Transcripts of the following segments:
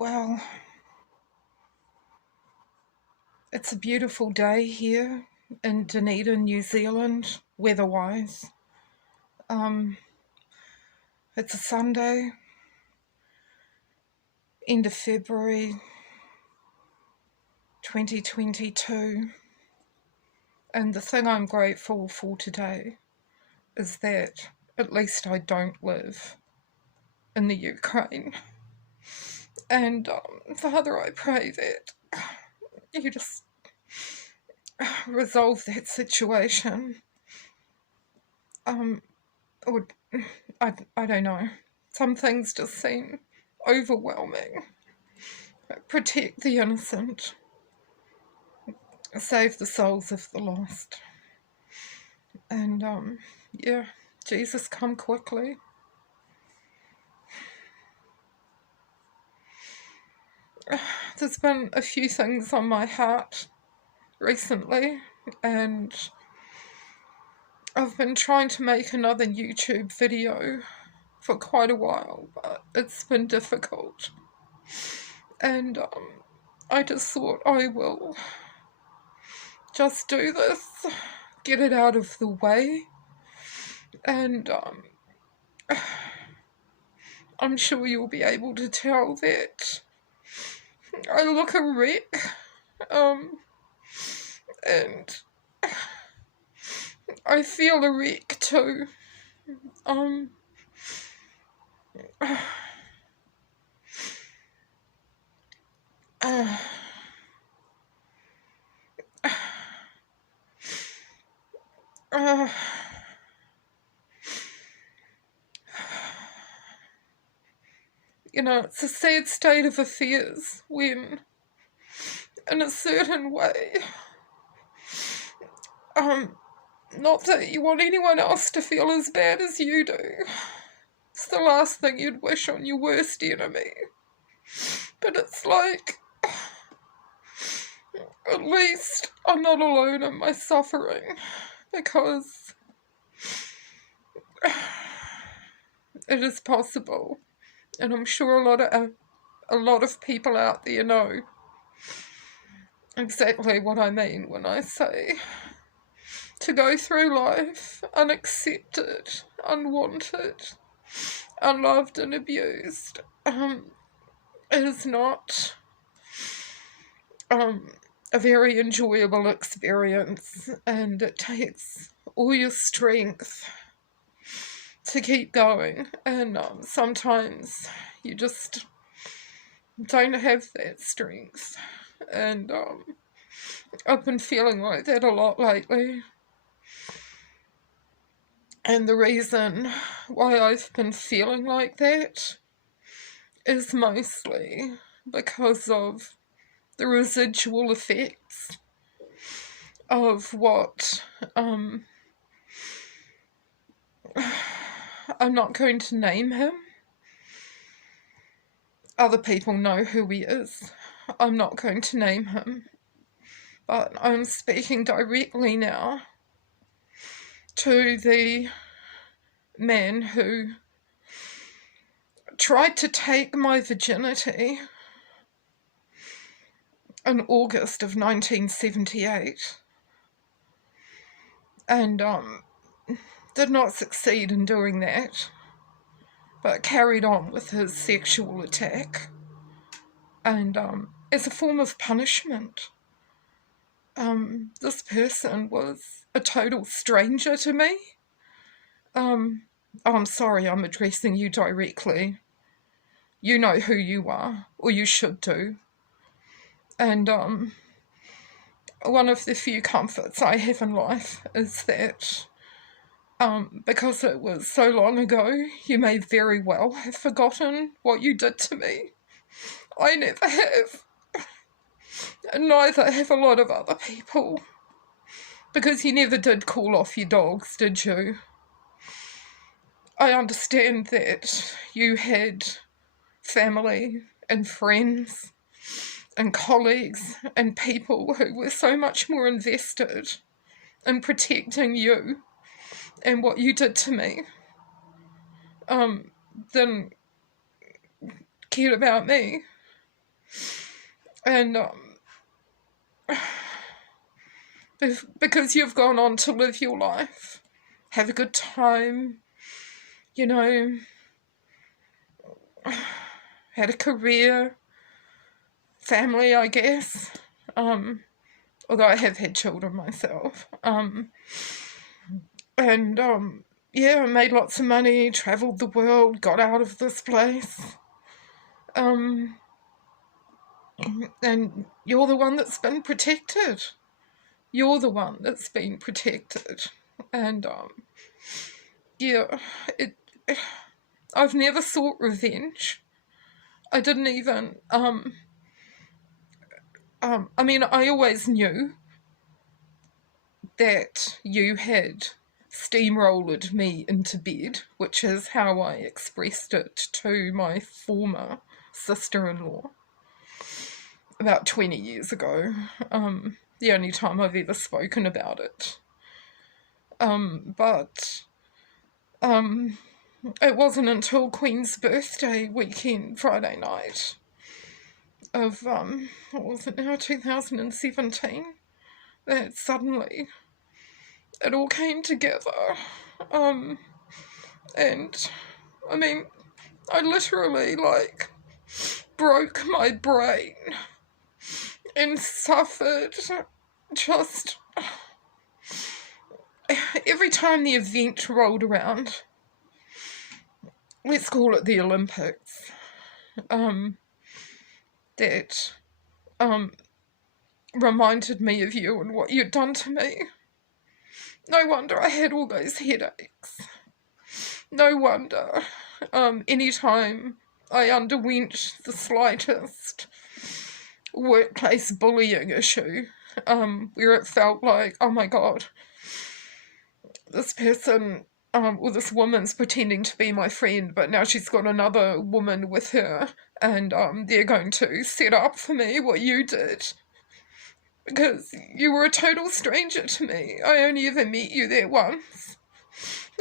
Well, it's a beautiful day here in Dunedin, New Zealand, weather-wise. It's a Sunday, end of February 2022, and the thing I'm grateful for today is that at least I don't live in the Ukraine. And Father, I pray that you just resolve that situation. Or I don't know. Some things just seem overwhelming. Protect the innocent. Save the souls of the lost. And yeah, Jesus, come quickly. There's been a few things on my heart recently, and I've been trying to make another YouTube video for quite a while, but it's been difficult. And I just thought I will just do this, get it out of the way, and I'm sure you'll be able to tell that I look a wreck, and I feel a wreck too. You know, it's a sad state of affairs when, in a certain way, not that you want anyone else to feel as bad as you do. It's the last thing you'd wish on your worst enemy. But it's like, at least I'm not alone in my suffering, because it is possible, and I'm sure a lot of people out there know exactly what I mean when I say to go through life unaccepted, unwanted, unloved and abused. It is not a very enjoyable experience, and it takes all your strength to keep going, and sometimes you just don't have that strength, and I've been feeling like that a lot lately. And the reason why I've been feeling like that is mostly because of the residual effects of what I'm not going to name him. Other people know who he is. I'm not going to name him. But I'm speaking directly now to the man who tried to take my virginity in August of 1978 and did not succeed in doing that, but carried on with his sexual attack, and as a form of punishment. This person was a total stranger to me. I'm sorry, I'm addressing you directly. You know who you are, or you should do. And one of the few comforts I have in life is that because it was so long ago, you may very well have forgotten what you did to me. I never have. And neither have a lot of other people. Because you never did call off your dogs, did you? I understand that you had family and friends and colleagues and people who were so much more invested in protecting you and what you did to me than cared about me. And because you've gone on to live your life, have a good time, you know, had a career, family, I guess, although I have had children myself, and yeah, made lots of money, travelled the world, got out of this place, and you're the one that's been protected. You're the one that's been protected. And yeah, I've never sought revenge. I didn't even, I mean, I always knew that you had steamrolled me into bed, which is how I expressed it to my former sister-in-law about 20 years ago. The only time I've ever spoken about it. But it wasn't until Queen's birthday weekend, Friday night, of, what was it now, 2017, that suddenly it all came together. And, I mean, I literally, like, broke my brain and suffered just every time the event rolled around. Let's call it the Olympics. That reminded me of you and what you'd done to me. No wonder I had all those headaches. No wonder anytime I underwent the slightest workplace bullying issue, where it felt like, oh my God, this person or this woman's pretending to be my friend, but now she's got another woman with her, and they're going to set up for me what you did. Because you were a total stranger to me. I only ever met you there once.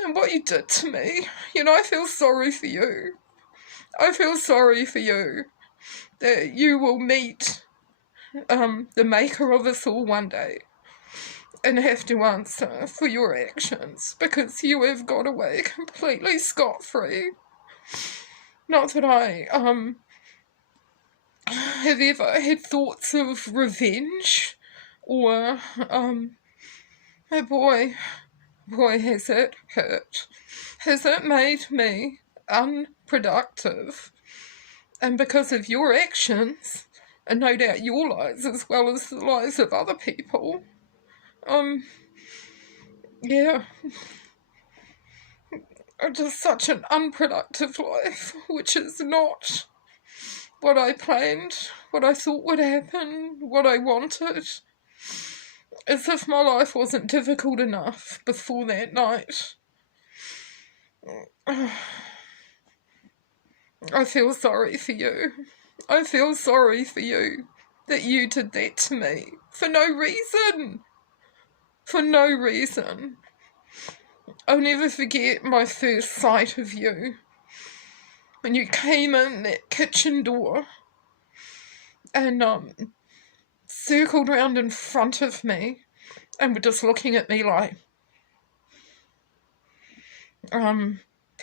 And what you did to me, you know, I feel sorry for you. I feel sorry for you that you will meet the maker of us all one day and have to answer for your actions, because you have got away completely scot-free. Not that I have ever had thoughts of revenge, or oh boy, has it hurt. Has it made me unproductive? And because of your actions, and no doubt your lives as well as the lives of other people, yeah, just such an unproductive life, which is not what I planned, what I thought would happen, what I wanted. As if my life wasn't difficult enough before that night. I feel sorry for you. I feel sorry for you that you did that to me for no reason. For no reason. I'll never forget my first sight of you. When you came in that kitchen door and circled round in front of me and were just looking at me like,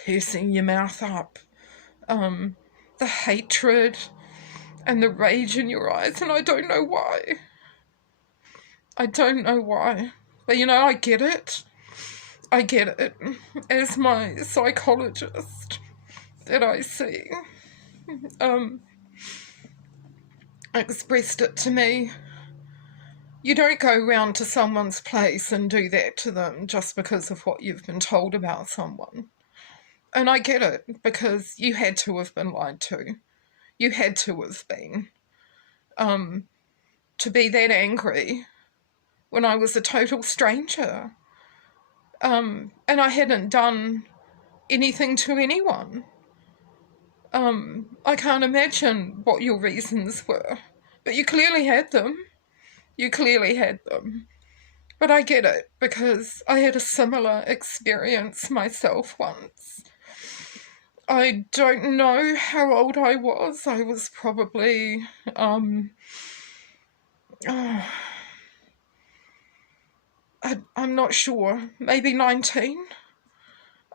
pursing your mouth up, the hatred and the rage in your eyes, and I don't know why. I don't know why. But you know, I get it. I get it. As my psychologist that I see expressed it to me, you don't go round to someone's place and do that to them just because of what you've been told about someone. And I get it, because you had to have been lied to. You had to have been. To be that angry when I was a total stranger. And I hadn't done anything to anyone. I can't imagine what your reasons were, but you clearly had them. You clearly had them. But I get it, because I had a similar experience myself once. I don't know how old I was. I was probably, oh, I'm not sure, maybe 19.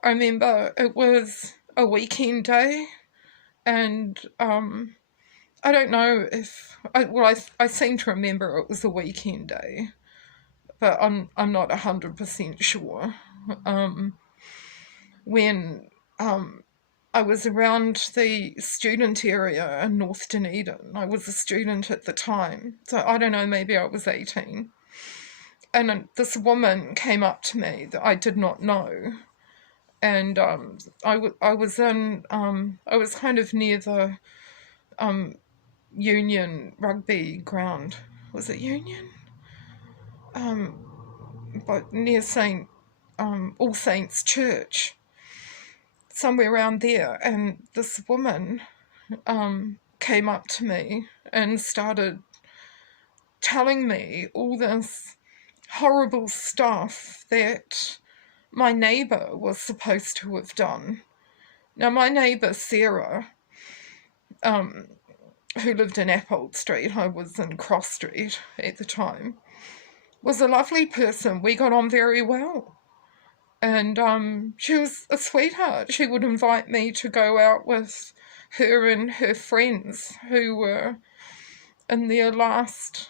I remember it was a weekend day, and I don't know if I seem to remember it was a weekend day, but I'm not 100% sure. When I was around the student area in North Dunedin. I was a student at the time, so I don't know, maybe I was 18. And this woman came up to me that I did not know, and I was kind of near the Union rugby ground. Was it Union? But near St. All Saints Church, somewhere around there, and this woman came up to me and started telling me all this horrible stuff that my neighbour was supposed to have done. Now, my neighbour Sarah, who lived in Appold Street, I was in Cross Street at the time, was a lovely person. We got on very well. And she was a sweetheart. She would invite me to go out with her and her friends who were in their last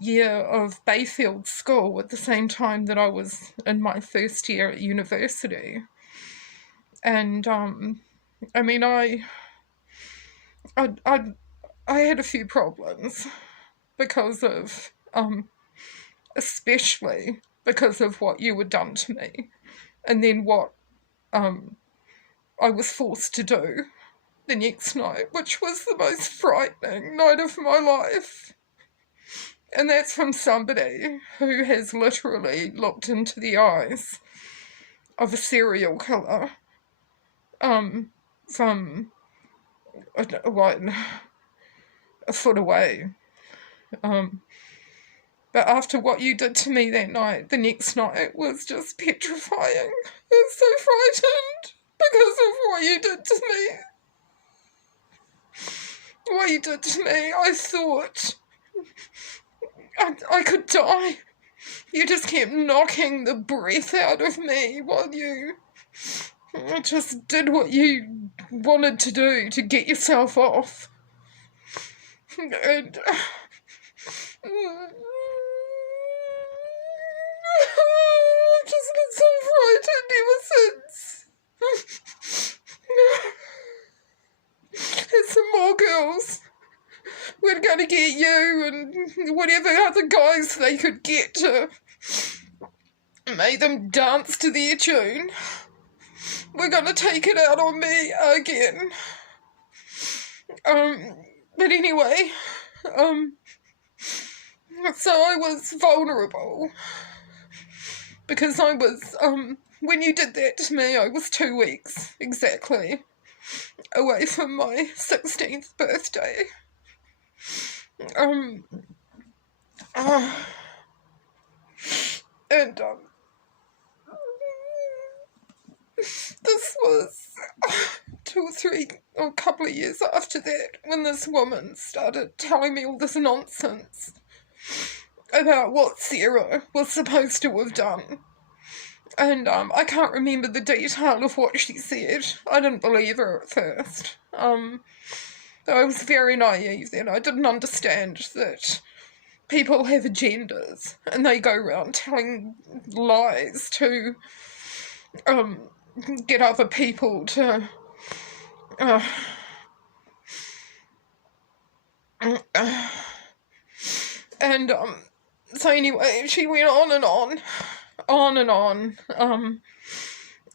year of Bayfield School at the same time that I was in my first year at university. And I mean, I had a few problems because of especially because of what you had done to me, and then what I was forced to do the next night, which was the most frightening night of my life. And that's from somebody who has literally looked into the eyes of a serial killer from a foot away. But after what you did to me that night, the next night was just petrifying. I was so frightened because of what you did to me. What you did to me, I thought I could die. You just kept knocking the breath out of me while you just did what you wanted to do to get yourself off. And I've just been so frightened ever since. There's some more girls. We're going to get you and whatever other guys they could get to make them dance to their tune. We're going to take it out on me again. But anyway, so I was vulnerable because I was, when you did that to me, I was 2 weeks exactly away from my 16th birthday. This was 2 or 3 or a couple of years after that when this woman started telling me all this nonsense about what Sarah was supposed to have done. And I can't remember the detail of what she said. I didn't believe her at first. I was very naive then. I didn't understand that people have agendas and they go around telling lies to get other people to so anyway, she went on and on,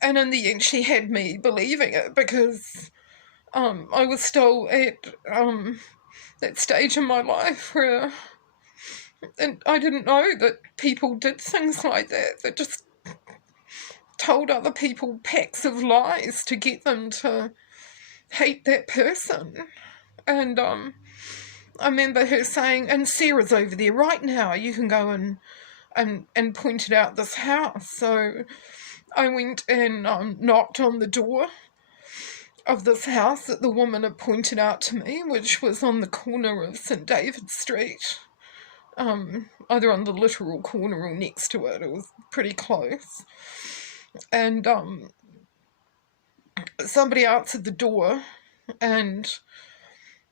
and in the end she had me believing it because I was still at that stage in my life where and I didn't know that people did things like that just told other people packs of lies to get them to hate that person. And I remember her saying, and Sarah's over there right now, you can go and pointed out this house. So I went and knocked on the door, of this house that the woman had pointed out to me, which was on the corner of St David Street, either on the literal corner or next to it. It was pretty close. And somebody answered the door, and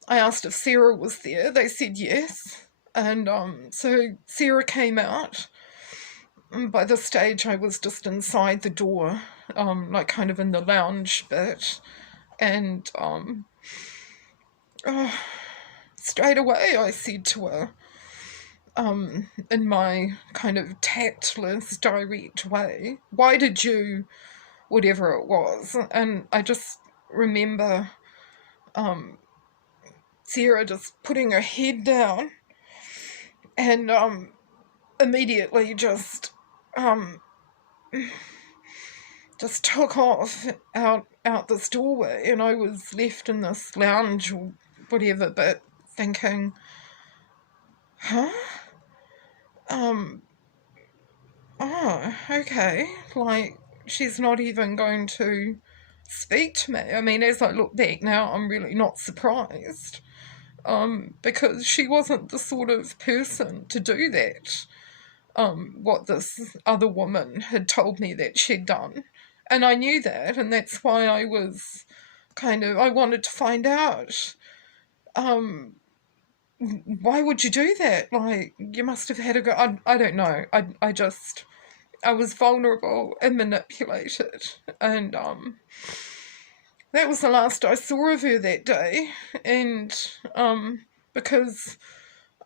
I asked if Sarah was there. They said yes. And so Sarah came out. And by this stage, I was just inside the door, like kind of in the lounge bit. And straight away I said to her, in my kind of tactless, direct way, why did you, whatever it was. And I just remember Sarah just putting her head down and immediately just took off out this doorway, and I was left in this lounge or whatever, but thinking, huh? Oh, okay, like, she's not even going to speak to me. I mean, as I look back now, I'm really not surprised, because she wasn't the sort of person to do that, what this other woman had told me that she'd done. And I knew that, and that's why I was I wanted to find out, why would you do that? Like, you must have had a go. I don't know. I was vulnerable and manipulated, and that was the last I saw of her that day. And because,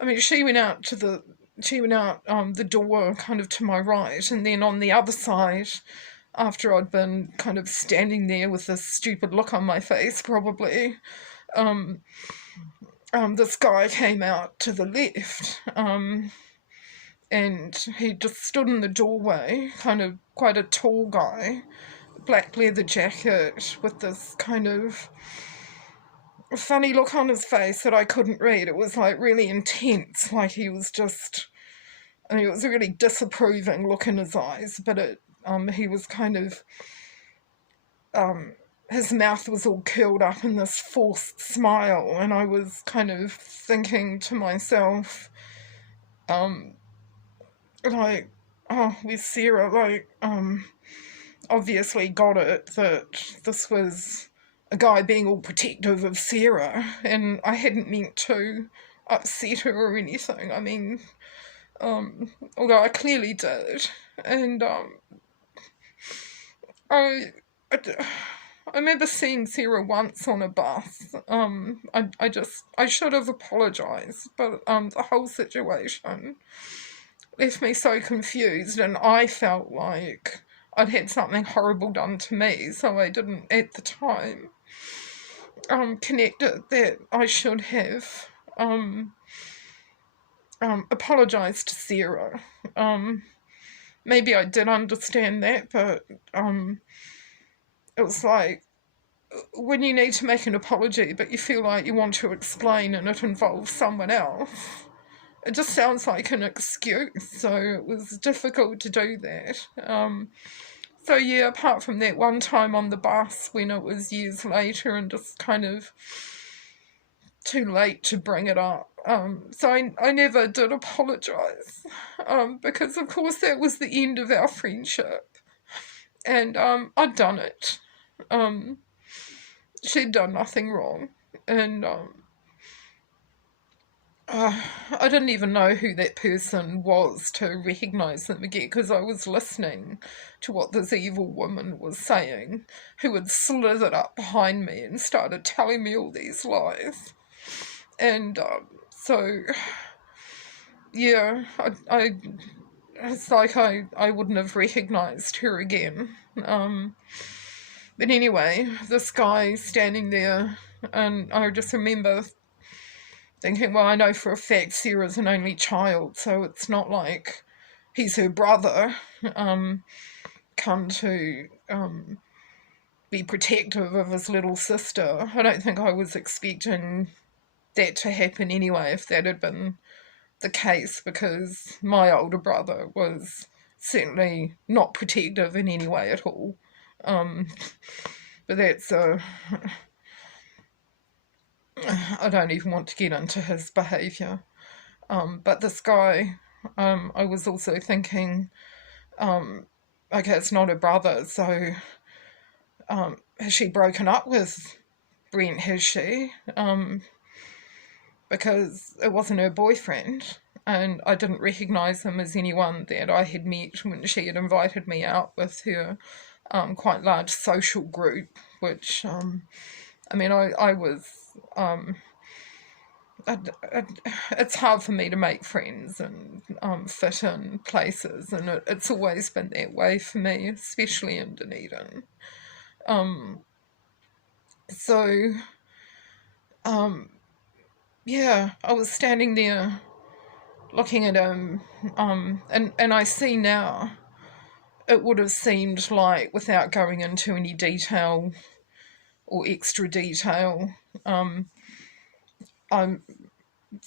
I mean, she went out the door kind of to my right, and then on the other side, after I'd been kind of standing there with this stupid look on my face, probably, this guy came out to the left, and he just stood in the doorway, kind of quite a tall guy, black leather jacket with this kind of funny look on his face that I couldn't read. It was like really intense, like he was just, I mean, it was a really disapproving look in his eyes, but he was kind of, his mouth was all curled up in this forced smile, and I was kind of thinking to myself, like, oh, with Sarah, like, obviously got it that this was a guy being all protective of Sarah, and I hadn't meant to upset her or anything. I mean, although I clearly did, and I remember seeing Sarah once on a bus. I should have apologised, but the whole situation left me so confused, and I felt like I'd had something horrible done to me, so I didn't at the time connect it that I should have apologised to Sarah. Maybe I did understand that, but it was like, when you need to make an apology but you feel like you want to explain and it involves someone else, it just sounds like an excuse, so it was difficult to do that. So yeah, apart from that one time on the bus when it was years later and just kind of too late to bring it up, so I never did apologise, because of course that was the end of our friendship, and I'd done it. She'd done nothing wrong, and I didn't even know who that person was to recognise them again, because I was listening to what this evil woman was saying, who had slithered up behind me and started telling me all these lies. And so, yeah, I it's like I wouldn't have recognised her again. But anyway, this guy standing there, and I just remember thinking, well, I know for a fact Sarah's an only child, so it's not like he's her brother, come to be protective of his little sister. I don't think I was expecting that to happen anyway, if that had been the case, because my older brother was certainly not protective in any way at all. But that's I don't even want to get into his behaviour. But this guy, I was also thinking, okay, it's not her brother, so has she broken up with Brent, has she? Because it wasn't her boyfriend, and I didn't recognise him as anyone that I had met when she had invited me out with her quite large social group, which, I mean, I was, it's hard for me to make friends and fit in places, and it's always been that way for me, especially in Dunedin. So, yeah, I was standing there looking at him, and I see now, it would have seemed like, without going into any detail or extra detail, I'm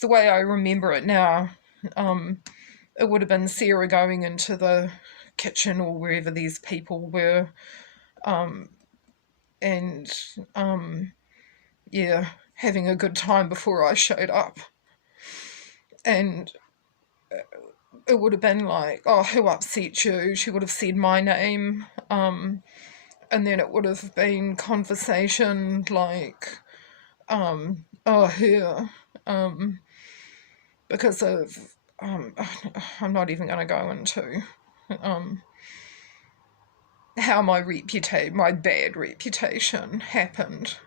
the way I remember it now, it would have been Sarah going into the kitchen or wherever these people were, and yeah, having a good time before I showed up. And it would have been like, oh, who upset you? She would have said my name. And then it would have been conversation like, oh, her. Because of, I'm not even going to go into how my bad reputation happened.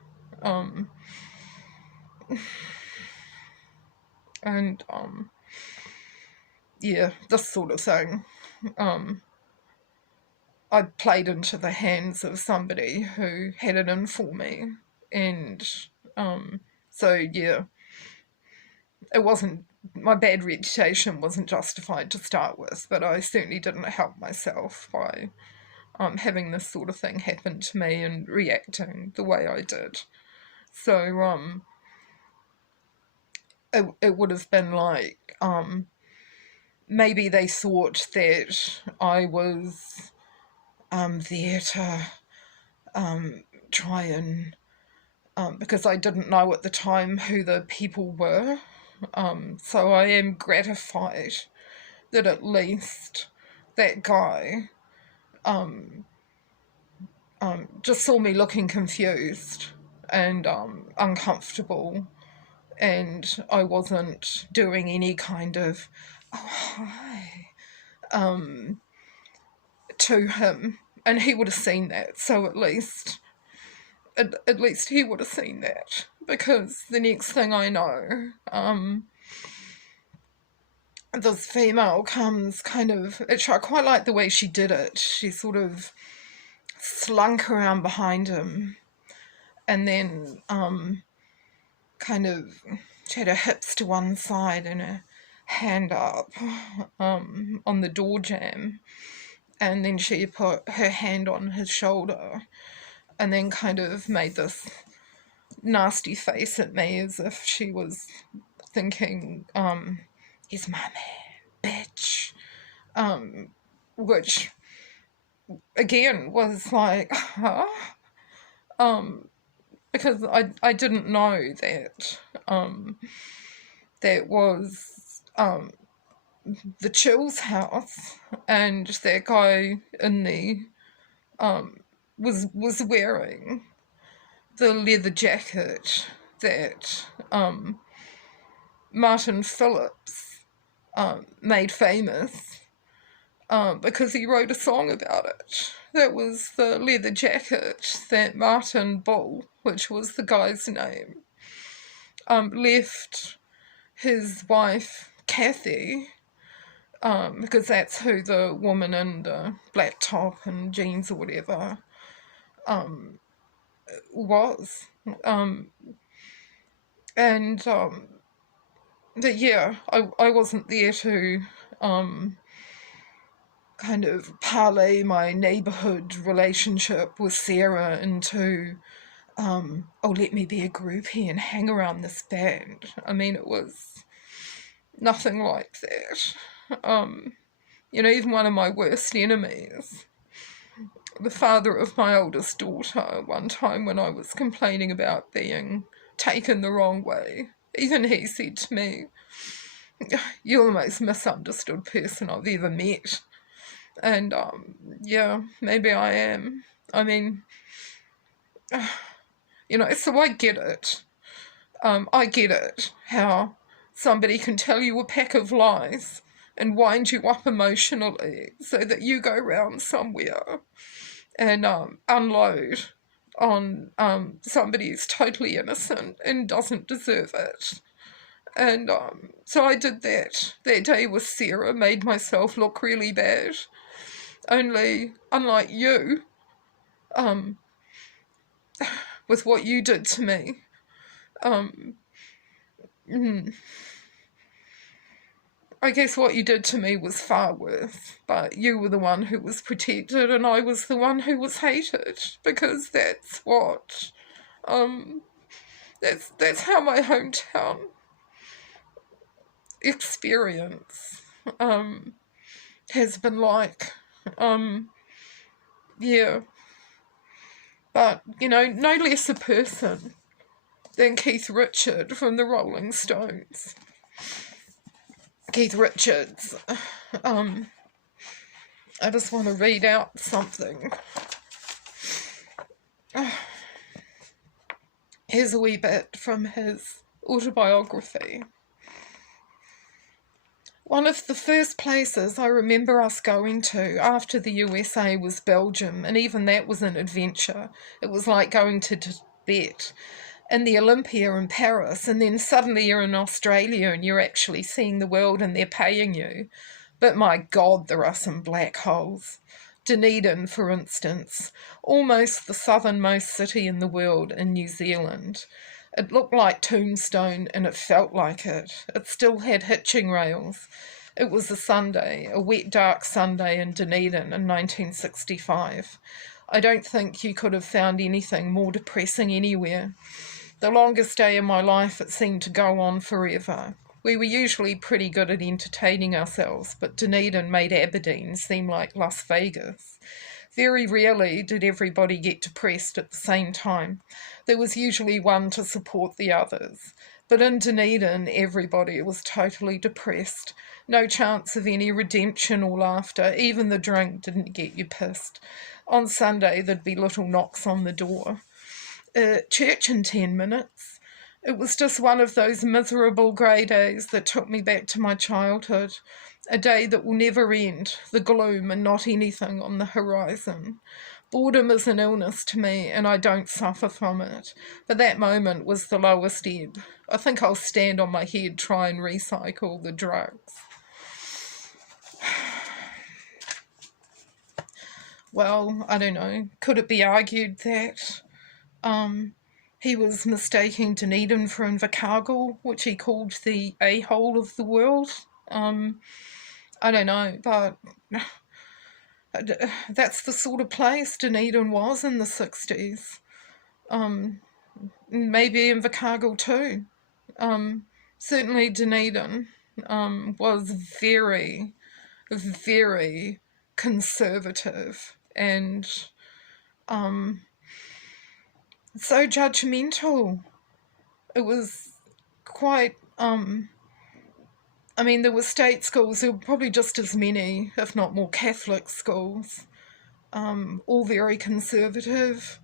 And yeah, this sort of thing. I played into the hands of somebody who had it in for me, and so yeah, it wasn't, my bad reputation wasn't justified to start with, but I certainly didn't help myself by having this sort of thing happen to me and reacting the way I did. So it would have been like, maybe they thought that I was there to try and, because I didn't know at the time who the people were. So I am gratified that at least that guy just saw me looking confused and uncomfortable, and I wasn't doing any kind of, oh, hi, to him, and he would have seen that. So at least he would have seen that, because the next thing I know, this female comes kind of, I quite like the way she did it. She sort of slunk around behind him, and then kind of, she had her hips to one side and her hand up on the door jamb, and then she put her hand on his shoulder and then kind of made this nasty face at me as if she was thinking, he's my man, bitch. Which, again, was like, huh? Because I didn't know that that was the Chill's house, and that guy in the was wearing the leather jacket that Martin Phillips made famous because he wrote a song about it. That was the leather jacket that Martin Bull, which was the guy's name, left his wife Kathy, because that's who the woman in the black top and jeans or whatever was. But yeah, I wasn't there to kind of parlay my neighbourhood relationship with Sarah into, oh, let me be a groupie and hang around this band. I mean, it was nothing like that. You know, even one of my worst enemies the father of my oldest daughter one time when I was complaining about being taken the wrong way. Even he said to me, "You're the most misunderstood person I've ever met." And, yeah, maybe I am. I mean, so I get it. I get it, how somebody can tell you a pack of lies and wind you up emotionally so that you go round somewhere and unload on somebody who's totally innocent and doesn't deserve it. And so I did that. That day with Sarah, made myself look really bad. Only, unlike you, with what you did to me, I guess what you did to me was far worse, but you were the one who was protected and I was the one who was hated, because that's what, that's how my hometown experience has been like. Yeah. But, no less a person than Keith Richards from the Rolling Stones. Keith Richards. I just want to read out something. Here's a wee bit from his autobiography. One of the first places I remember us going to after the USA was Belgium, and even that was an adventure. It was like going to Tibet and the Olympia in Paris, and then suddenly you're in Australia and you're actually seeing the world and they're paying you. But my God, there are some black holes. Dunedin, for instance, almost the southernmost city in the world in New Zealand. It looked like Tombstone and it felt like it. It still had hitching rails. It was a Sunday, a wet, dark Sunday in Dunedin in 1965. I don't think you could have found anything more depressing anywhere. The longest day of my life, it seemed to go on forever. We were usually pretty good at entertaining ourselves, but Dunedin made Aberdeen seem like Las Vegas. Very rarely did everybody get depressed at the same time. There was usually one to support the others. But in Dunedin, everybody was totally depressed. No chance of any redemption or laughter. Even the drink didn't get you pissed. On Sunday, there'd be little knocks on the door. Church in 10 minutes. It was just one of those miserable grey days that took me back to my childhood. A day that will never end, the gloom and not anything on the horizon. Boredom is an illness to me and I don't suffer from it. But that moment was the lowest ebb. I think I'll stand on my head, try and recycle the drugs. Well, I don't know. Could it be argued that he was mistaking Dunedin for Invercargill, which he called the a-hole of the world? I don't know, but that's the sort of place Dunedin was in the 60s. Maybe Invercargill too. Certainly Dunedin was very, very conservative and so judgmental. It was quite, there were state schools, there were probably just as many, if not more, Catholic schools, all very conservative,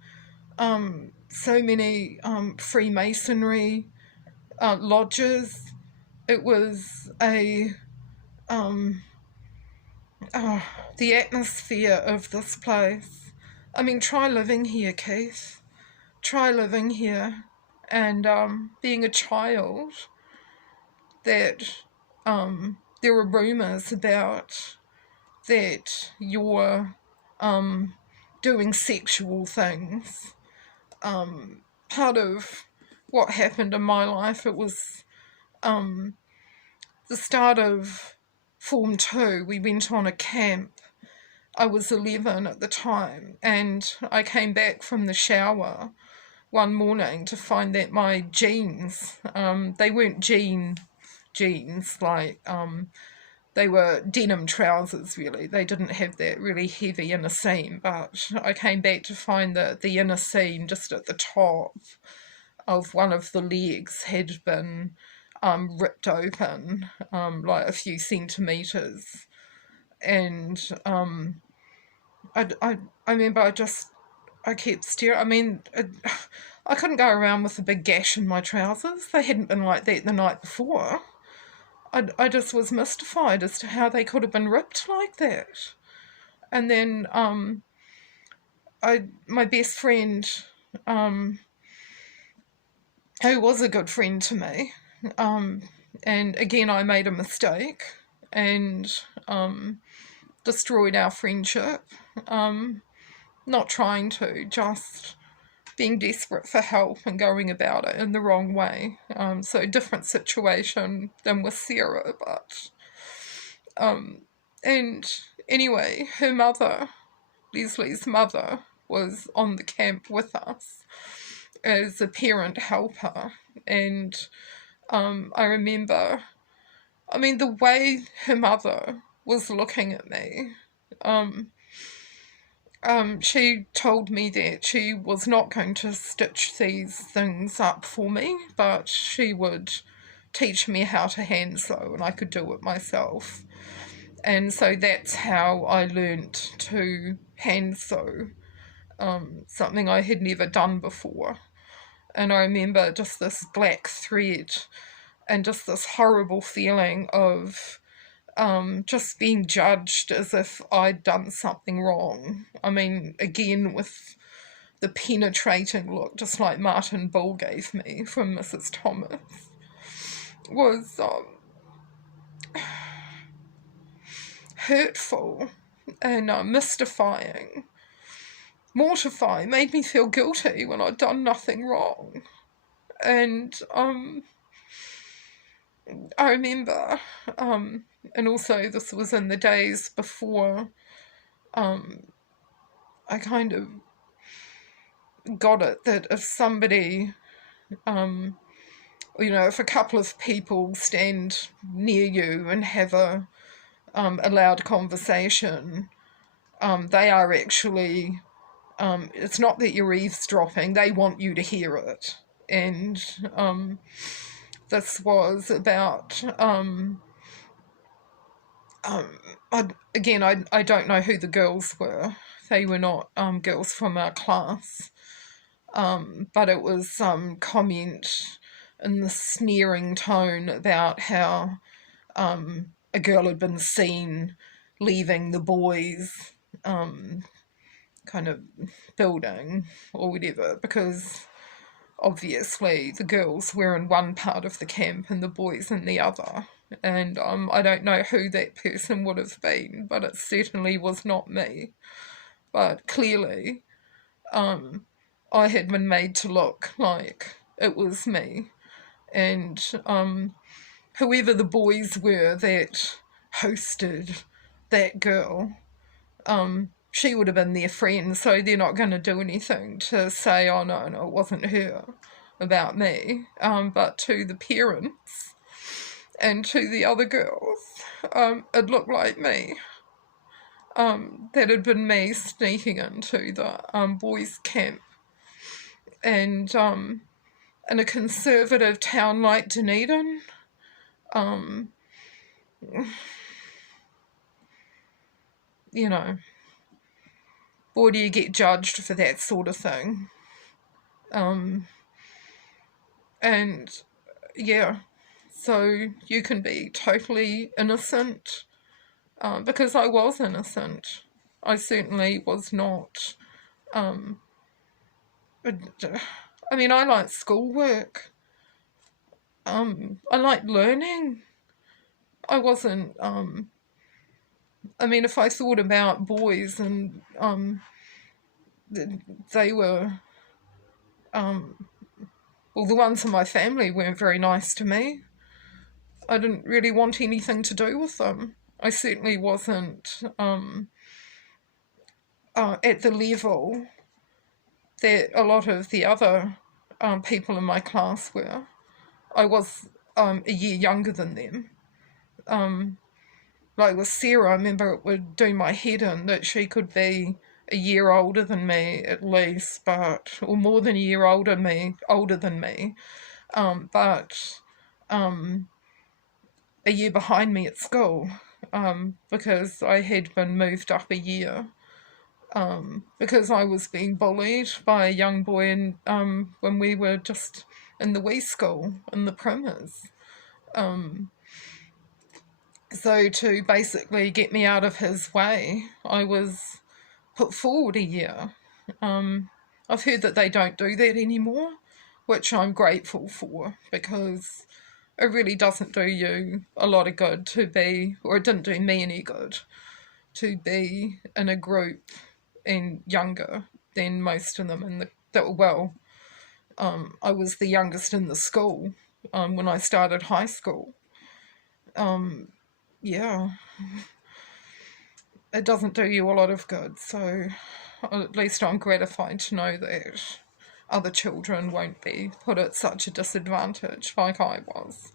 so many Freemasonry lodges. It was the atmosphere of this place. Try living here, Keith. Try living here and being a child that there were rumours about that you're doing sexual things. Part of what happened in my life, it was the start of Form 2. We went on a camp. I was 11 at the time, and I came back from the shower one morning to find that my jeans, they weren't jeans, like they were denim trousers, really. They didn't have that really heavy inner seam, but I came back to find that the inner seam just at the top of one of the legs had been ripped open, like a few centimetres. And I remember I kept staring. I mean, I couldn't go around with a big gash in my trousers. They hadn't been like that the night before. I just was mystified as to how they could have been ripped like that. And then my best friend, who was a good friend to me, and again I made a mistake and destroyed our friendship. Not trying to, just being desperate for help and going about it in the wrong way. So different situation than with Sarah, but and anyway, her mother, Leslie's mother, was on the camp with us as a parent helper, and I remember, I mean, the way her mother was looking at me, she told me that she was not going to stitch these things up for me, but she would teach me how to hand sew and I could do it myself. And so that's how I learnt to hand sew, something I had never done before. And I remember just this black thread and just this horrible feeling of just being judged as if I'd done something wrong. I mean, again, with the penetrating look, just like Martin Bull gave me from Mrs. Thomas, was hurtful and mystifying, mortifying, made me feel guilty when I'd done nothing wrong. And I remember, and also this was in the days before I kind of got it that if somebody, if a couple of people stand near you and have a loud conversation, they are actually, it's not that you're eavesdropping, they want you to hear it. And this was about, I don't know who the girls were. They were not girls from our class. But it was some comment in the sneering tone about how a girl had been seen leaving the boys' kind of building or whatever, because obviously the girls were in one part of the camp and the boys in the other. And I don't know who that person would have been, but it certainly was not me. But clearly, I had been made to look like it was me. And whoever the boys were that hosted that girl, she would have been their friend, so they're not going to do anything to say, oh no, it wasn't her, about me. But to the parents and to the other girls, it looked like me. That had been me sneaking into the boys' camp. And in a conservative town like Dunedin, boy, do you get judged for that sort of thing. And yeah, so you can be totally innocent, because I was innocent. I certainly was not. I mean, I like schoolwork. I like learning. I wasn't. I mean, if I thought about boys and they were, well, the ones in my family weren't very nice to me. I didn't really want anything to do with them. I certainly wasn't at the level that a lot of the other people in my class were. I was a year younger than them. Like with Sarah, I remember it would do my head in that she could be a year older than me at least, or more than a year older than me, but a year behind me at school, because I had been moved up a year, because I was being bullied by a young boy when we were just in the wee school, in the primers. So to basically get me out of his way, I was put forward a year. I've heard that they don't do that anymore, which I'm grateful for, because it really doesn't do you a lot of good to be, or it didn't do me any good, to be in a group and younger than most of them I was the youngest in the school when I started high school. Yeah, it doesn't do you a lot of good, so at least I'm gratified to know that other children won't be put at such a disadvantage like I was.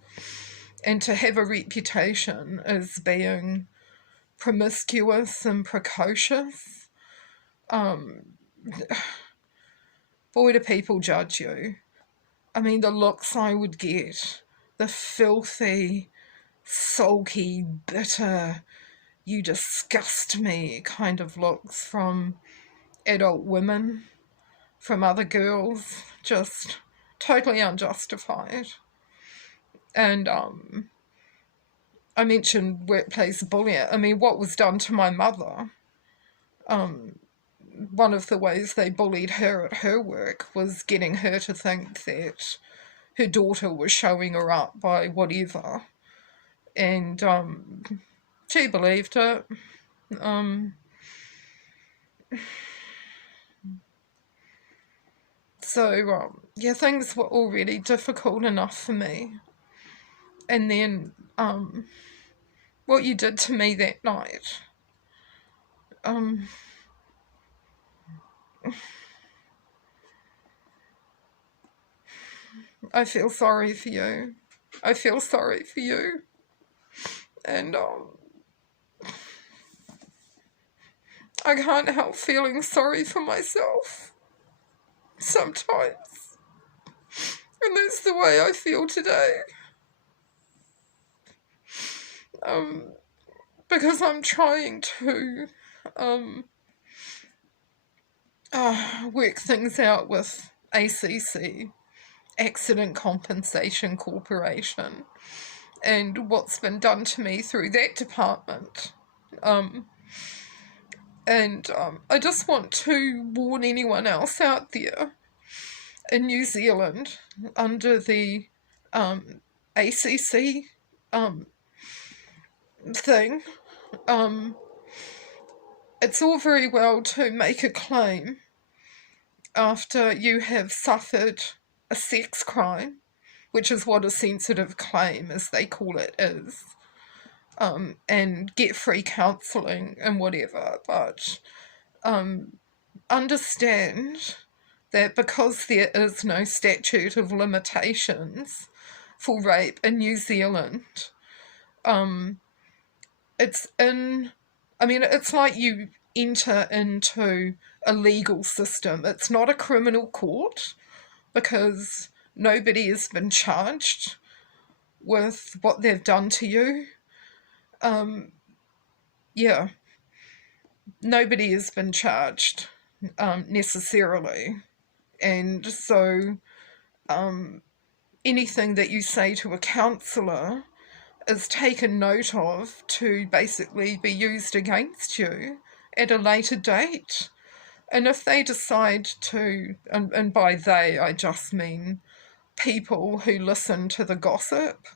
And to have a reputation as being promiscuous and precocious, boy, do people judge you. I mean, the looks I would get, the filthy, sulky, bitter, you disgust me kind of looks from adult women, from other girls, just totally unjustified. And I mentioned workplace bullying. I mean, what was done to my mother, one of the ways they bullied her at her work was getting her to think that her daughter was showing her up by whatever. And she believed it. Yeah, things were already difficult enough for me. And then what you did to me that night, I feel sorry for you. I feel sorry for you. And I can't help feeling sorry for myself sometimes. And that's the way I feel today. Because I'm trying to work things out with ACC, Accident Compensation Corporation, and what's been done to me through that department. I just want to warn anyone else out there in New Zealand under the ACC thing. It's all very well to make a claim after you have suffered a sex crime, which is what a sensitive claim, as they call it, is, and get free counselling and whatever, but understand that because there is no statute of limitations for rape in New Zealand, it's like you enter into a legal system. It's not a criminal court, because nobody has been charged with what they've done to you. Nobody has been charged necessarily. And so anything that you say to a counsellor is taken note of to basically be used against you at a later date. And if they decide to, and by they I just mean people who listen to the gossip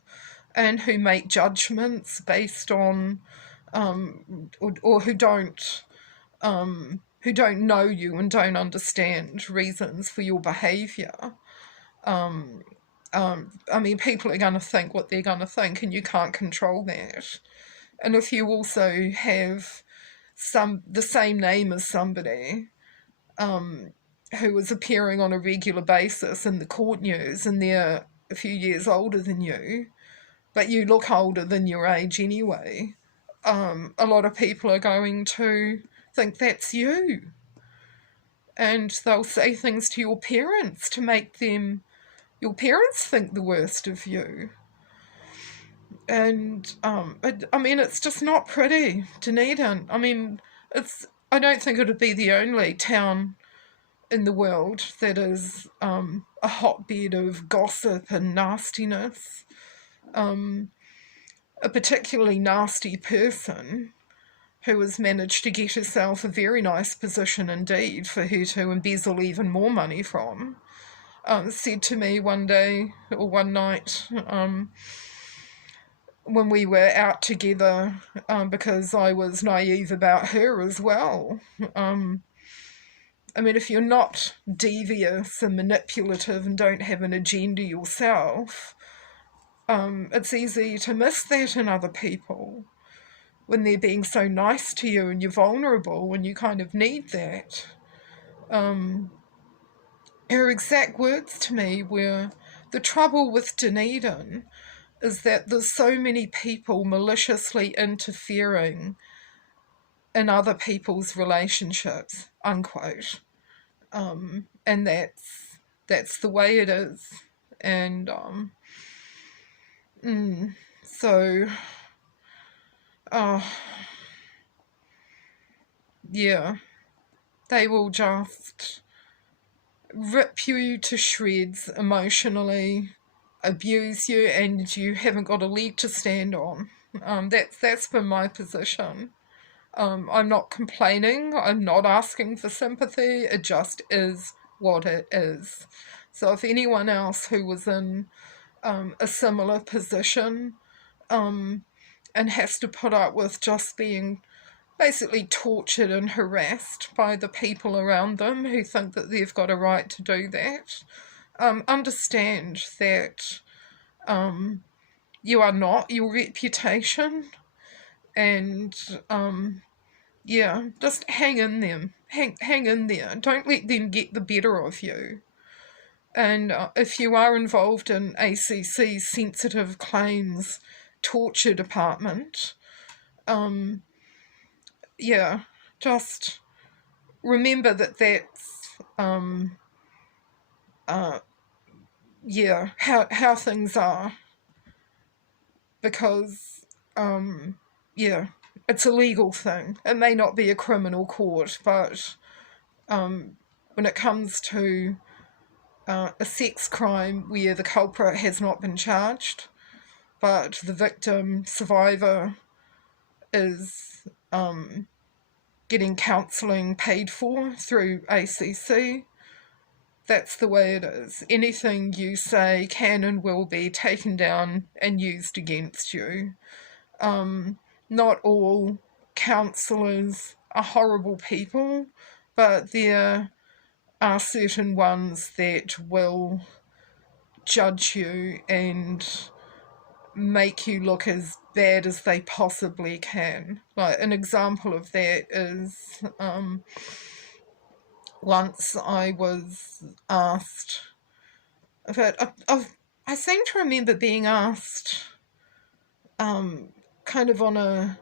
and who make judgments based on, or who don't know you and don't understand reasons for your behaviour. People are going to think what they're going to think, and you can't control that. And if you also have the same name as somebody who is appearing on a regular basis in the court news, and they're a few years older than you, but you look older than your age anyway, a lot of people are going to think that's you. And they'll say things to your parents to make your parents think the worst of you. And I mean, it's just not pretty, Dunedin. I mean, I don't think it would be the only town in the world that is a hotbed of gossip and nastiness. A particularly nasty person who has managed to get herself a very nice position indeed for her to embezzle even more money from, said to me one day or one night, when we were out together, because I was naive about her as well. I mean, if you're not devious and manipulative and don't have an agenda yourself, it's easy to miss that in other people when they're being so nice to you and you're vulnerable and you kind of need that. Her exact words to me were, the trouble with Dunedin is that there's so many people maliciously interfering in other people's relationships, unquote. And that's the way it is. And so yeah, they will just rip you to shreds emotionally, abuse you, and you haven't got a leg to stand on. That's been my position. I'm not complaining, I'm not asking for sympathy, it just is what it is. So if anyone else who was in a similar position and has to put up with just being basically tortured and harassed by the people around them who think that they've got a right to do that, understand that you are not your reputation, and yeah, just hang in them. Hang in there. Don't let them get the better of you. And if you are involved in ACC's sensitive claims torture department, yeah, just remember that that's yeah, how things are, because yeah, it's a legal thing. It may not be a criminal court, but when it comes to a sex crime where the culprit has not been charged, but the victim, survivor, is getting counselling paid for through ACC, that's the way it is. Anything you say can and will be taken down and used against you. Not all counsellors are horrible people, but there are certain ones that will judge you and make you look as bad as they possibly can. Like, an example of that is once I was asked, but I seem to remember being asked kind of on a,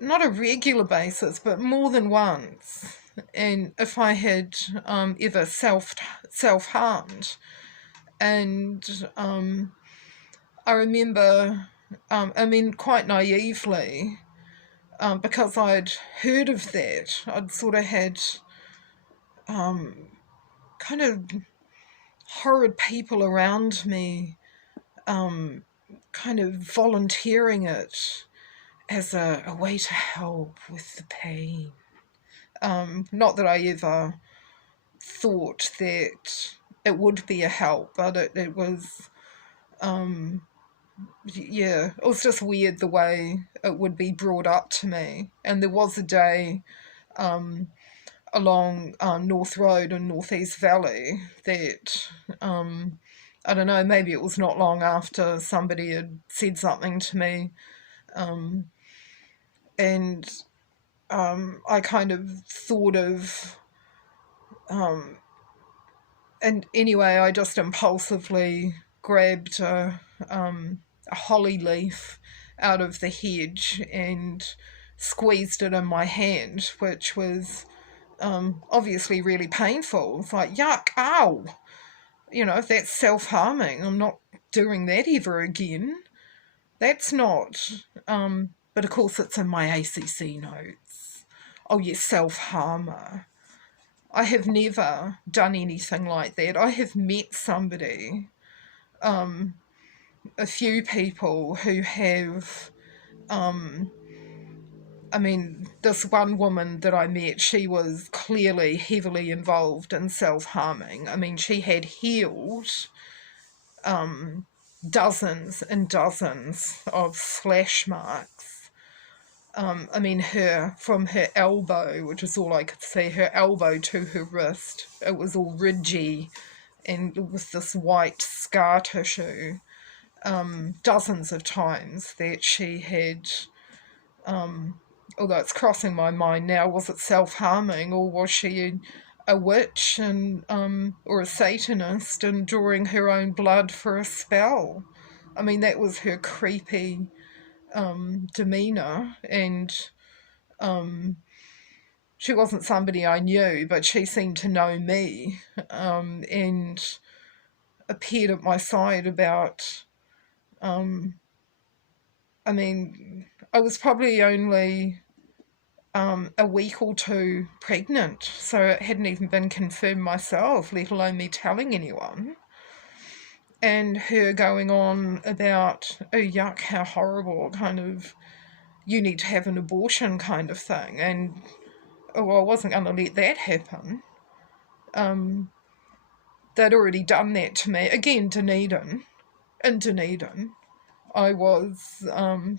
not a regular basis, but more than once, and if I had ever self-harmed. And I remember, I mean, quite naively, because I'd heard of that, I'd sort of had kind of horrid people around me kind of volunteering it as a way to help with the pain. Not that I ever thought that it would be a help, but it was, yeah, it was just weird the way it would be brought up to me. And there was a day along North Road in Northeast Valley that, I don't know, maybe it was not long after somebody had said something to me, and I kind of thought of, and anyway, I just impulsively grabbed a holly leaf out of the hedge and squeezed it in my hand, which was obviously really painful. It's like, yuck, ow. You know, that's self-harming. I'm not doing that ever again. That's not. But of course it's in my ACC notes. Oh yes, self-harmer. I have never done anything like that. I have met somebody, a few people who have, this one woman that I met, she was clearly heavily involved in self-harming. I mean, she had healed dozens and dozens of slash marks. From her elbow, which is all I could see, her elbow to her wrist, it was all ridgy and with this white scar tissue. Dozens of times that she had, although it's crossing my mind now, was it self-harming or was she a witch and or a Satanist and drawing her own blood for a spell? I mean, that was her creepy demeanour, and she wasn't somebody I knew, but she seemed to know me, and appeared at my side about, I was probably only a week or two pregnant, so it hadn't even been confirmed myself, let alone me telling anyone. And her going on about, oh yuck, how horrible, kind of, you need to have an abortion kind of thing. And, oh, well, I wasn't going to let that happen. They'd already done that to me. Again, in Dunedin, I was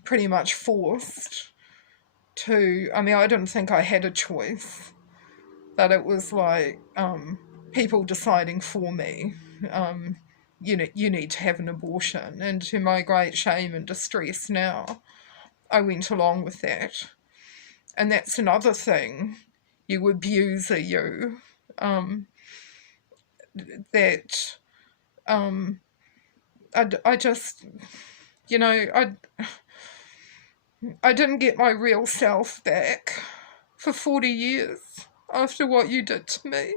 pretty much forced to, I didn't think I had a choice, but it was like people deciding for me, you need to have an abortion. And to my great shame and distress now, I went along with that. And that's another thing, you abuser, you, that I just, I didn't get my real self back for 40 years after what you did to me.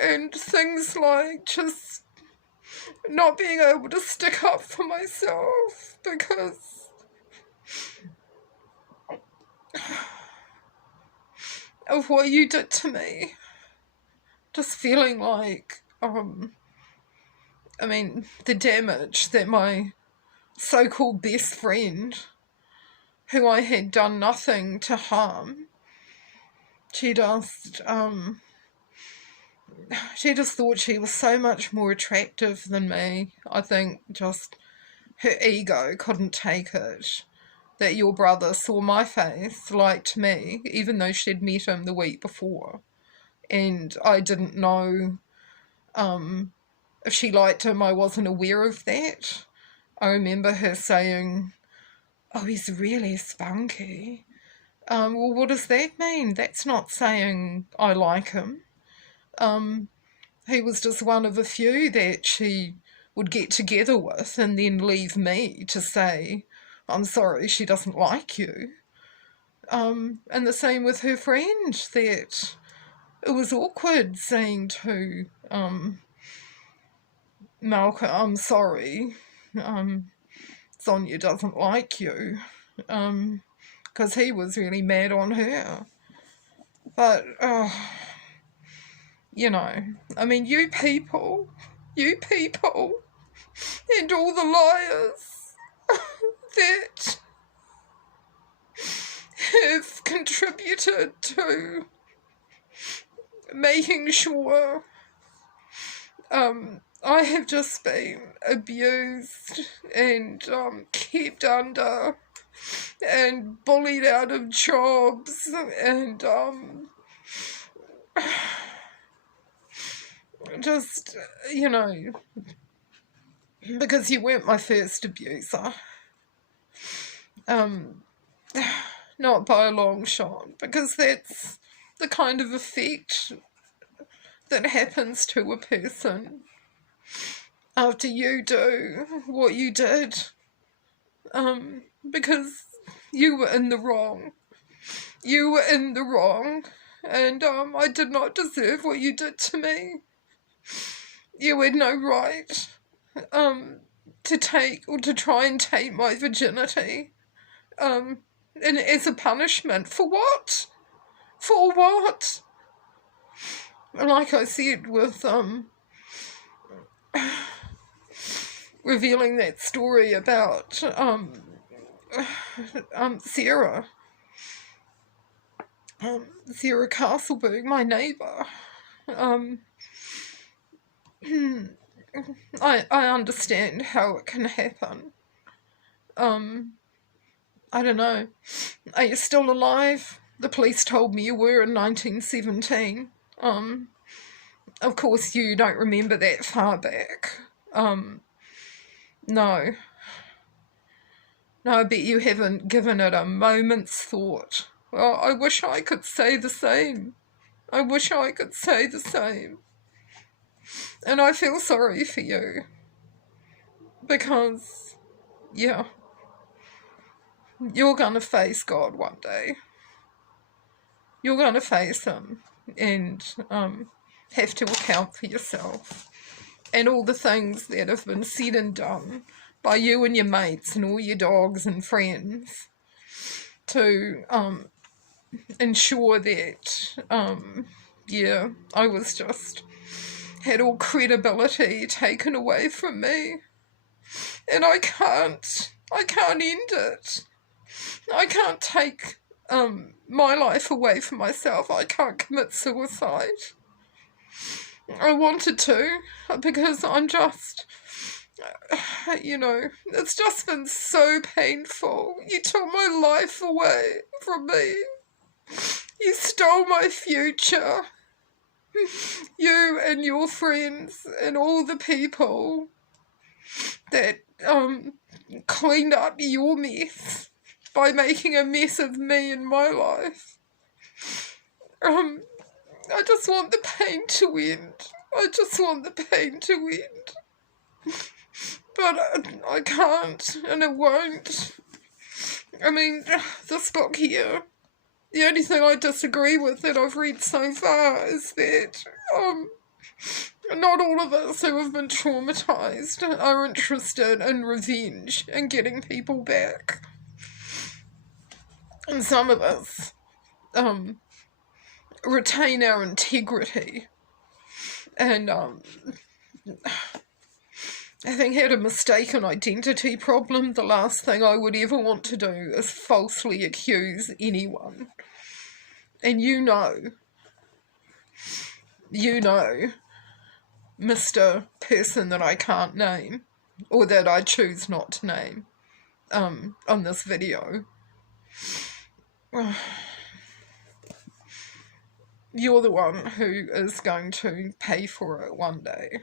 And things like just not being able to stick up for myself because of what you did to me. Just feeling like, the damage that my so-called best friend, who I had done nothing to harm, she just thought she was so much more attractive than me. I think just her ego couldn't take it, that your brother saw my face, liked me, even though she'd met him the week before. And I didn't know if she liked him. I wasn't aware of that. I remember her saying, oh, he's really spunky. Well, what does that mean? That's not saying I like him. He was just one of a few that she would get together with and then leave me to say, I'm sorry, she doesn't like you. And the same with her friend, that it was awkward saying to Malcolm, I'm sorry, Sonia doesn't like you, because he was really mad on her. But, you people, and all the liars that have contributed to making sure I have just been abused and kept under and bullied out of jobs and just, because you weren't my first abuser. Not by a long shot, because that's the kind of effect that happens to a person after you do what you did. because you were in the wrong. You were in the wrong, and I did not deserve what you did to me. You had no right to take or to try and take my virginity, and as a punishment. For what? For what? Like I said, with revealing that story about Sarah Castleberg, my neighbour. I understand how it can happen. I don't know. Are you still alive? The police told me you were in 1917. Of course you don't remember that far back. No. No, I bet you haven't given it a moment's thought. Well, I wish I could say the same. I wish I could say the same. And I feel sorry for you. Because, yeah, you're going to face God one day. You're going to face him and have to account for yourself and all the things that have been said and done by you and your mates and all your dogs and friends to ensure that, yeah, I was just had all credibility taken away from me. And I can't end it. I can't take my life away from myself. I can't commit suicide. I wanted to, because I'm just, it's just been so painful. You took my life away from me. You stole my future. You and your friends and all the people that cleaned up your mess by making a mess of me and my life. I just want the pain to end. I just want the pain to end. But I can't, and it won't. I mean, this book here, the only thing I disagree with that I've read so far is that not all of us who have been traumatised are interested in revenge and getting people back. And some of us retain our integrity and I think had a mistaken identity problem. The last thing I would ever want to do is falsely accuse anyone. And you know, Mr. Person that I can't name, or that I choose not to name, on this video. You're the one who is going to pay for it one day.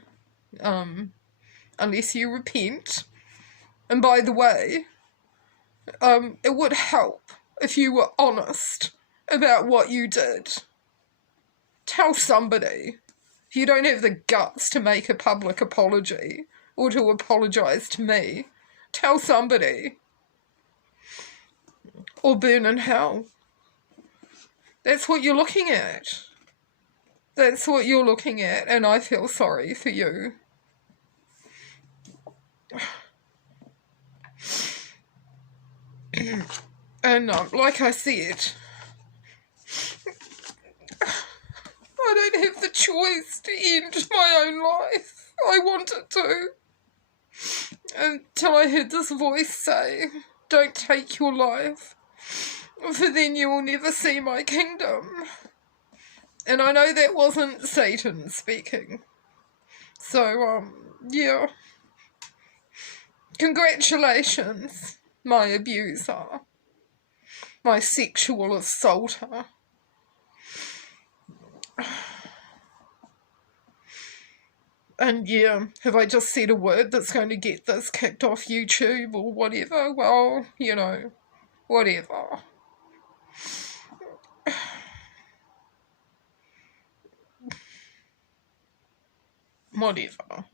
Unless you repent. And by the way, it would help if you were honest about what you did. Tell somebody. If you don't have the guts to make a public apology or to apologise to me, tell somebody. Or burn in hell. That's what you're looking at. That's what you're looking at, and I feel sorry for you. And like I said, I don't have the choice to end my own life. I wanted to. Until I heard this voice say, don't take your life, for then you will never see my kingdom. And I know that wasn't Satan speaking. So, yeah. Congratulations, my abuser, my sexual assaulter. And yeah, have I just said a word that's going to get this kicked off YouTube or whatever? Well, whatever. Whatever.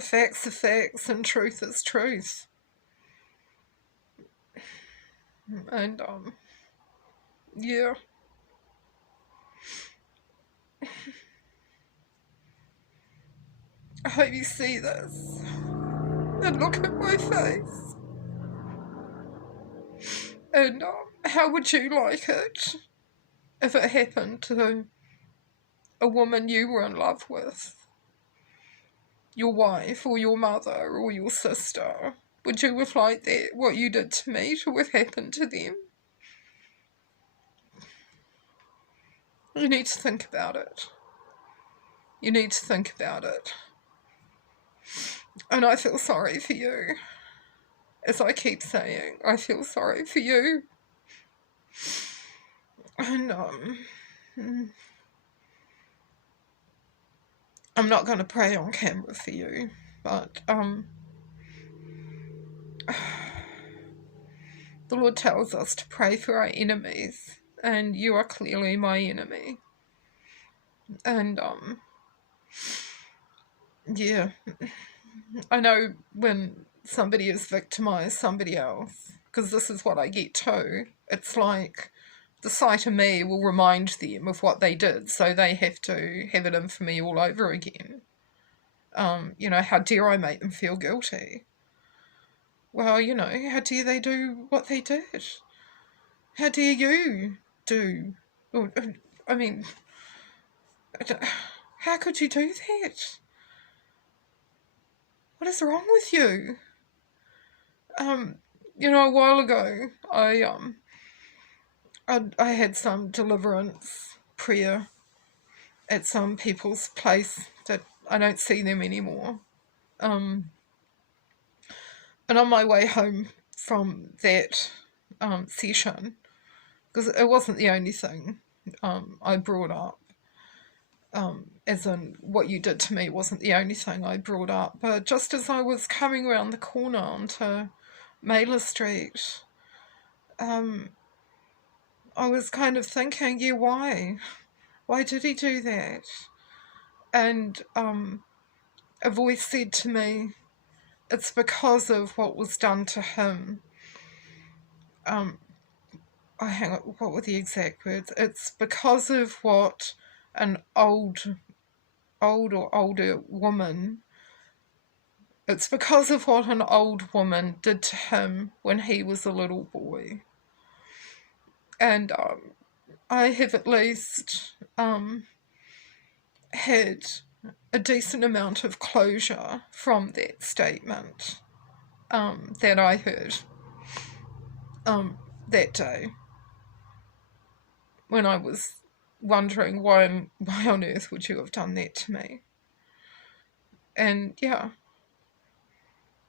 Facts are facts and truth is truth. And, yeah. I hope you see this and look at my face. And, how would you like it if it happened to a woman you were in love with? Your wife or your mother or your sister? Would you have liked that, what you did to me, to have happened to them? You need to think about it. You need to think about it. And I feel sorry for you. As I keep saying, I feel sorry for you. And, I'm not going to pray on camera for you, but, the Lord tells us to pray for our enemies, and you are clearly my enemy. And, yeah, I know when somebody has victimised somebody else, because this is what I get too, it's like the sight of me will remind them of what they did, so they have to have it in for me all over again. How dare I make them feel guilty? Well, how dare they do what they did? How dare you do? I mean, how could you do that? What is wrong with you? A while ago, I had some deliverance prayer at some people's place that I don't see them anymore. And on my way home from that session, because it wasn't the only thing I brought up, as in what you did to me wasn't the only thing I brought up, but just as I was coming around the corner onto Mailer Street, I was kind of thinking, yeah, why? Why did he do that? And a voice said to me, it's because of what was done to him. What were the exact words? It's because of what an older woman, it's because of what an old woman did to him when he was a little boy. And I have at least had a decent amount of closure from that statement that I heard that day, when I was wondering why on earth would you have done that to me. And yeah,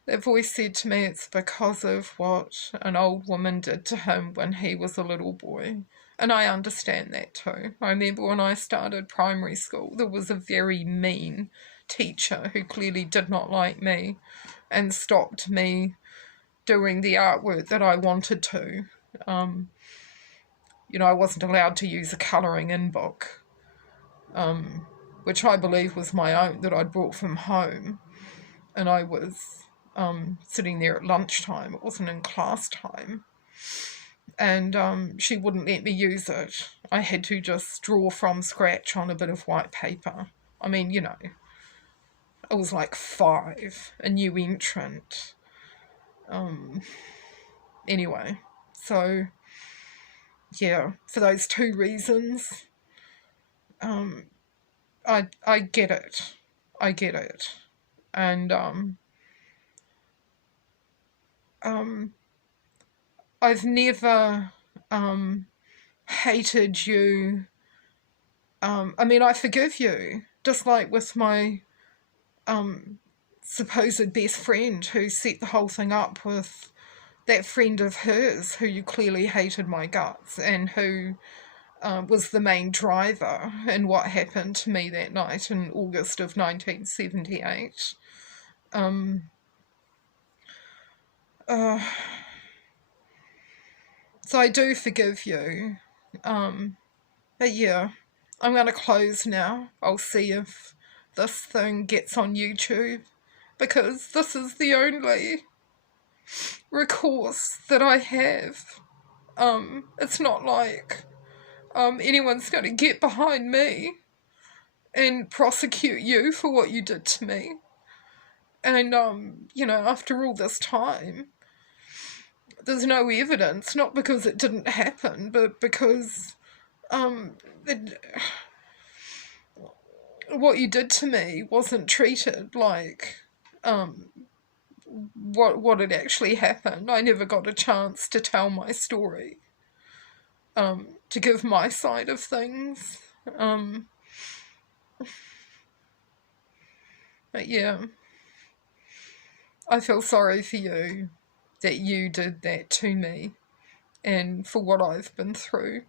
that voice said to me, it's because of what an old woman did to him when he was a little boy. And I understand that too. I remember when I started primary school, there was a very mean teacher who clearly did not like me and stopped me doing the artwork that I wanted to. I wasn't allowed to use a colouring in book, which I believe was my own, that I'd brought from home. And I was sitting there at lunchtime. It wasn't in class time. And she wouldn't let me use it. I had to just draw from scratch on a bit of white paper. I mean, I was like 5, a new entrant. Anyway, so yeah, for those 2 reasons, I get it. I get it. And I've never hated you. I forgive you, just like with my supposed best friend who set the whole thing up with that friend of hers who you clearly hated my guts, and who was the main driver in what happened to me that night in August of 1978. So I do forgive you. But yeah, I'm going to close now. I'll see if this thing gets on YouTube because this is the only recourse that I have. It's not like anyone's going to get behind me and prosecute you for what you did to me. And, after all this time, there's no evidence, not because it didn't happen, but because what you did to me wasn't treated like what had actually happened. I never got a chance to tell my story, to give my side of things. But yeah, I feel sorry for you that you did that to me and for what I've been through.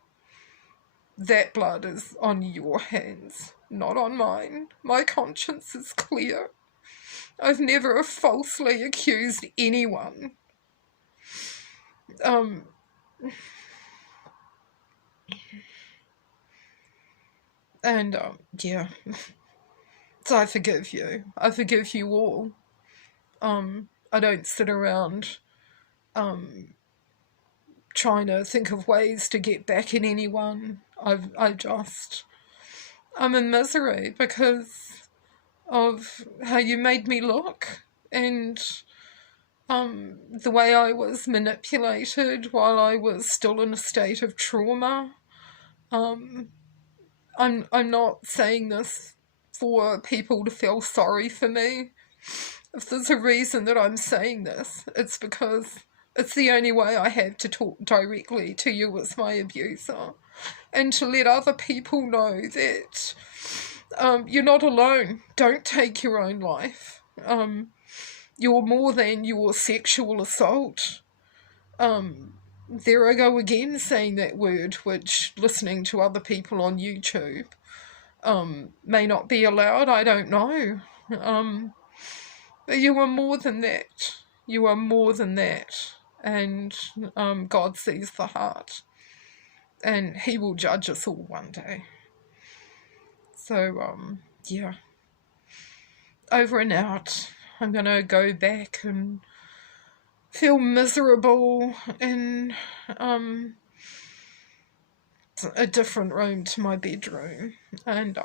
That blood is on your hands, not on mine. My conscience is clear. I've never falsely accused anyone. Yeah. So I forgive you. I forgive you all. I don't sit around trying to think of ways to get back at anyone. I'm in misery because of how you made me look and the way I was manipulated while I was still in a state of trauma. I'm not saying this for people to feel sorry for me. If there's a reason that I'm saying this, it's because it's the only way I have to talk directly to you as my abuser, and to let other people know that you're not alone. Don't take your own life. You're more than your sexual assault. There I go again saying that word, which listening to other people on YouTube may not be allowed. I don't know. But you are more than that. You are more than that. And God sees the heart. And he will judge us all one day. So, yeah. Over and out. I'm going to go back and feel miserable in a different room to my bedroom. And,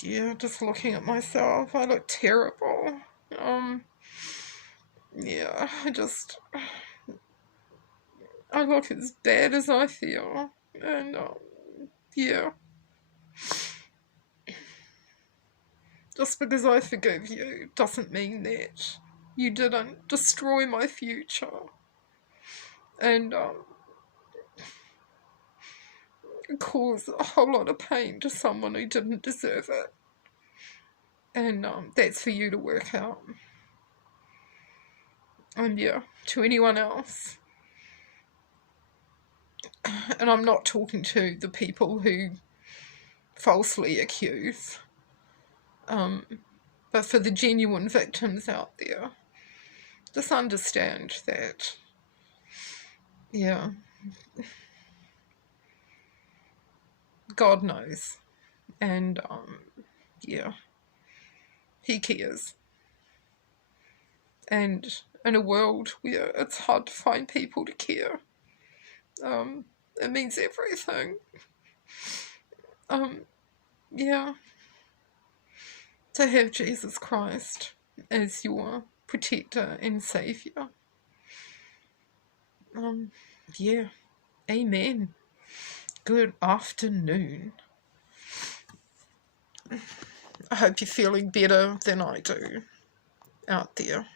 yeah, just looking at myself, I look terrible. Yeah, I look as bad as I feel. And, yeah. Just because I forgive you doesn't mean that you didn't destroy my future. And, cause a whole lot of pain to someone who didn't deserve it. And, that's for you to work out. And, yeah, to anyone else. And I'm not talking to the people who falsely accuse. But for the genuine victims out there, just understand that, yeah, God knows. And, yeah, he cares. And in a world where it's hard to find people to care, it means everything. Yeah, to have Jesus Christ as your protector and saviour. Yeah, amen. Good afternoon. I hope you're feeling better than I do out there.